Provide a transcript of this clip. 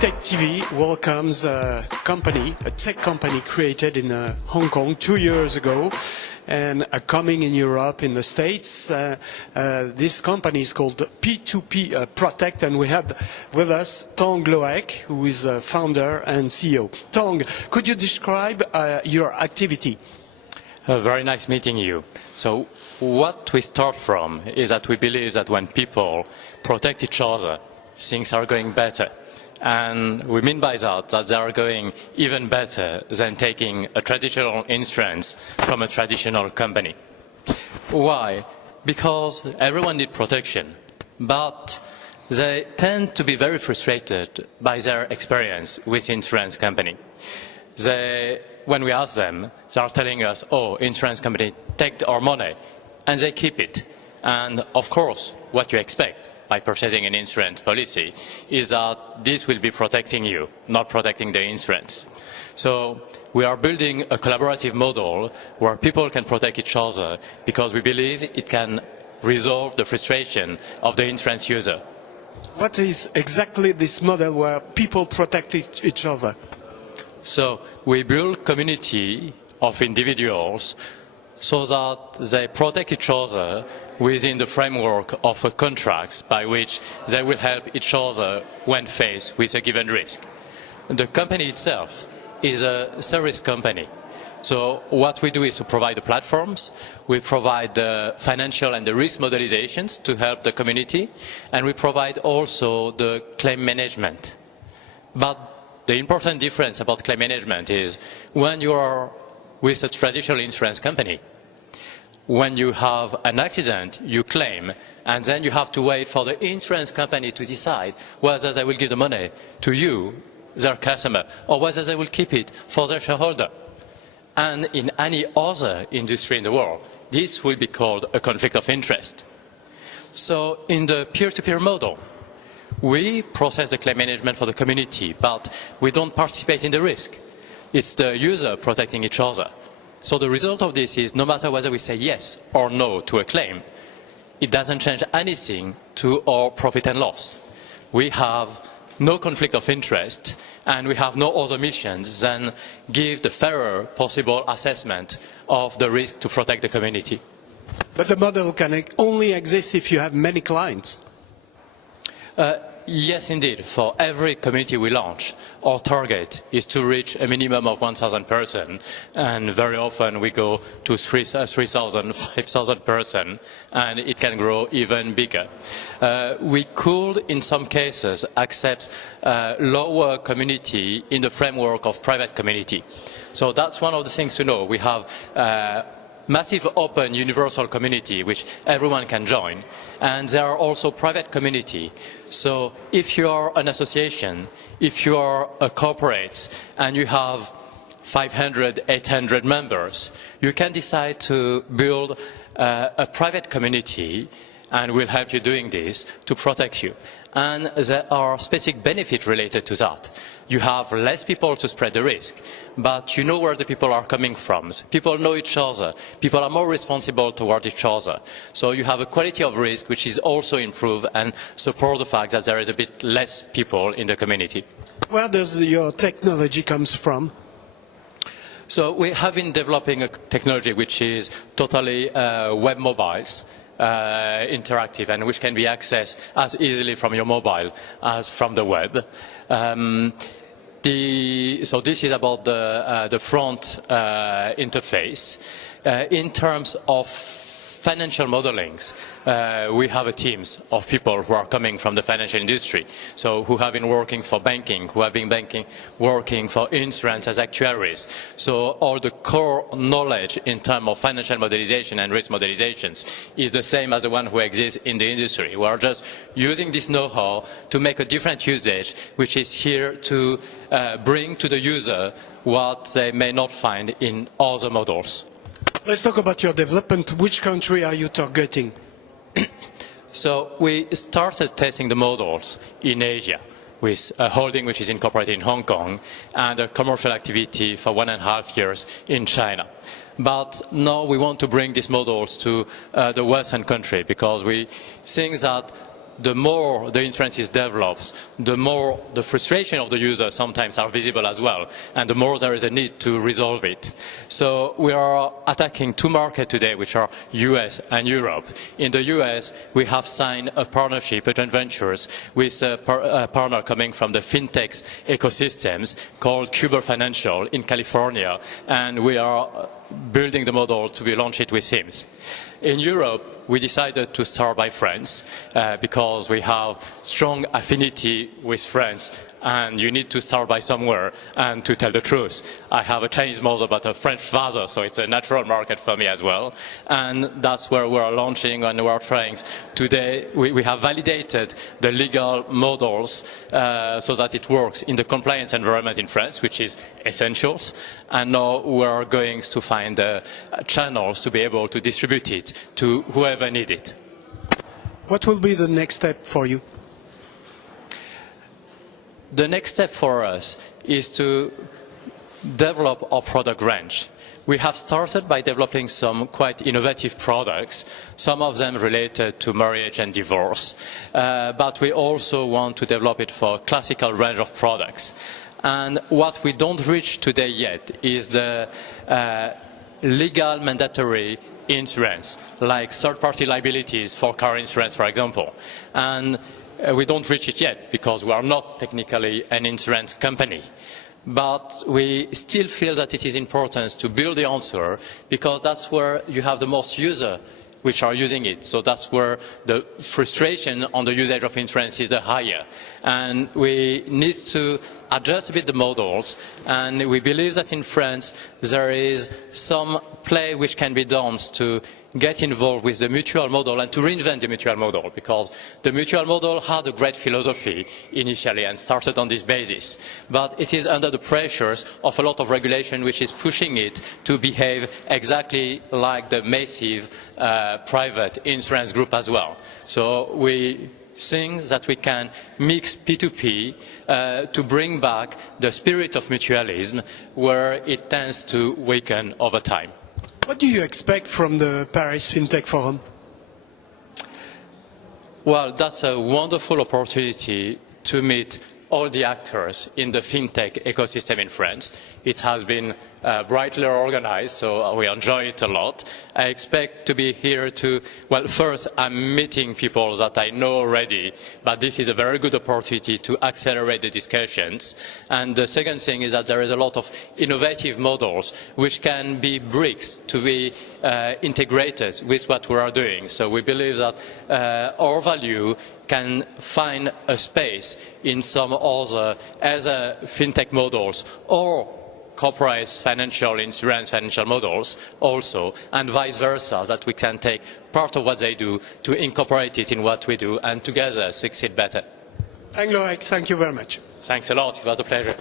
Tech TV welcomes a tech company created in Hong Kong 2 years ago and coming in Europe, in the States. This company is called P2P Protect, and we have with us Tang Loaec, who is founder and CEO. Tang, could you describe your activity? Very nice meeting you. So what we start from is that we believe that when people protect each other, things are going better. And we mean by that they are going even better than taking a traditional insurance from a traditional company. Why? Because everyone needs protection, but they tend to be very frustrated by their experience with insurance company. When we ask them, they are telling us, oh, insurance company take our money, and they keep it. And of course, what you expect by purchasing an insurance policy is that this will be protecting you, not protecting the insurance. So we are building a collaborative model where people can protect each other because we believe it can resolve the frustration of the insurance user. What is exactly this model where people protect each other? So we build community of individuals so that they protect each other within the framework of contracts by which they will help each other when faced with a given risk. The company itself is a service company. So what we do is to provide the platforms, we provide the financial and the risk modelizations to help the community, and we provide also the claim management. But the important difference about claim management is when you are with a traditional insurance company, when you have an accident, you claim, and then you have to wait for the insurance company to decide whether they will give the money to you, their customer, or whether they will keep it for their shareholder. And in any other industry in the world, this will be called a conflict of interest. So in the peer-to-peer model, we process the claim management for the community, but we don't participate in the risk. It's the user protecting each other. So the result of this is no matter whether we say yes or no to a claim, it doesn't change anything to our profit and loss. We have no conflict of interest and we have no other missions than give the fairer possible assessment of the risk to protect the community. But the model can only exist if you have many clients. Yes, indeed. For every community we launch, our target is to reach a minimum of 1,000 persons, and very often we go to 3,000, 5,000 persons, and it can grow even bigger. We could, in some cases, accept lower community in the framework of private community. So that's one of the things to know. We have massive open universal community which everyone can join, and there are also private community. So if you are an association, if you are a corporate and you have 500, 800 members, you can decide to build a private community, and we'll help you doing this to protect you. And there are specific benefits related to that. You have less people to spread the risk, but you know where the people are coming from. People know each other. People are more responsible toward each other. So you have a quality of risk which is also improved and support the fact that there is a bit less people in the community. Where does your technology comes from? So we have been developing a technology which is totally web mobiles. Interactive, and which can be accessed as easily from your mobile as from the web. So this is about the front interface. In terms of financial modelings, we have a teams of people who are coming from the financial industry, so who have been working for banking, who have been working for insurance as actuaries. So all the core knowledge in terms of financial modelization and risk modelizations is the same as the one who exists in the industry. We are just using this know-how to make a different usage, which is here to bring to the user what they may not find in other models. Let's talk about your development. Which country are you targeting? So we started testing the models in Asia with a holding which is incorporated in Hong Kong and a commercial activity for 1.5 years in China. But now we want to bring these models to the Western country because we think that the more the insurance is developed, the more the frustration of the user sometimes are visible as well, and the more there is a need to resolve it. So we are attacking two markets today, which are US and Europe. In the US, we have signed a partnership, a joint ventures, with a partner coming from the FinTechs ecosystems called Cuber Financial in California, and we are building the model to be launched with him. In Europe, we decided to start by France because we have strong affinity with France, and you need to start by somewhere. And to tell the truth, I have a Chinese mother but a French father, so it's a natural market for me as well. And that's where we're launching and we're trying. Today, we have validated the legal models so that it works in the compliance environment in France, which is essential. And now we're going to find channels to be able to distribute it to whoever needs it. What will be the next step for you? The next step for us is to develop our product range. We have started by developing some quite innovative products, some of them related to marriage and divorce, but we also want to develop it for a classical range of products. And what we don't reach today yet is the legal mandatory insurance, like third-party liabilities for car insurance, for example. And we don't reach it yet because we are not technically an insurance company. But we still feel that it is important to build the answer because that's where you have the most users which are using it. So that's where the frustration on the usage of insurance is the higher. And we need to adjust a bit the models, and we believe that in France there is some play which can be done to get involved with the mutual model and to reinvent the mutual model, because the mutual model had a great philosophy initially and started on this basis. But it is under the pressures of a lot of regulation which is pushing it to behave exactly like the massive private insurance group as well. So we think that we can mix P2P to bring back the spirit of mutualism where it tends to weaken over time. What do you expect from the Paris Fintech Forum? Well, that's a wonderful opportunity to meet all the actors in the fintech ecosystem in France. It has been brightly organized, so we enjoy it a lot. I expect to be here to, well, first I'm meeting people that I know already, but this is a very good opportunity to accelerate the discussions. And the second thing is that there is a lot of innovative models which can be bricks to be integrated with what we are doing. So we believe that our value can find a space in some other other fintech models or corporate financial insurance financial models also, and vice versa, that we can take part of what they do to incorporate it in what we do and together succeed better. Loaec, thank you very much. Thanks a lot. It was a pleasure.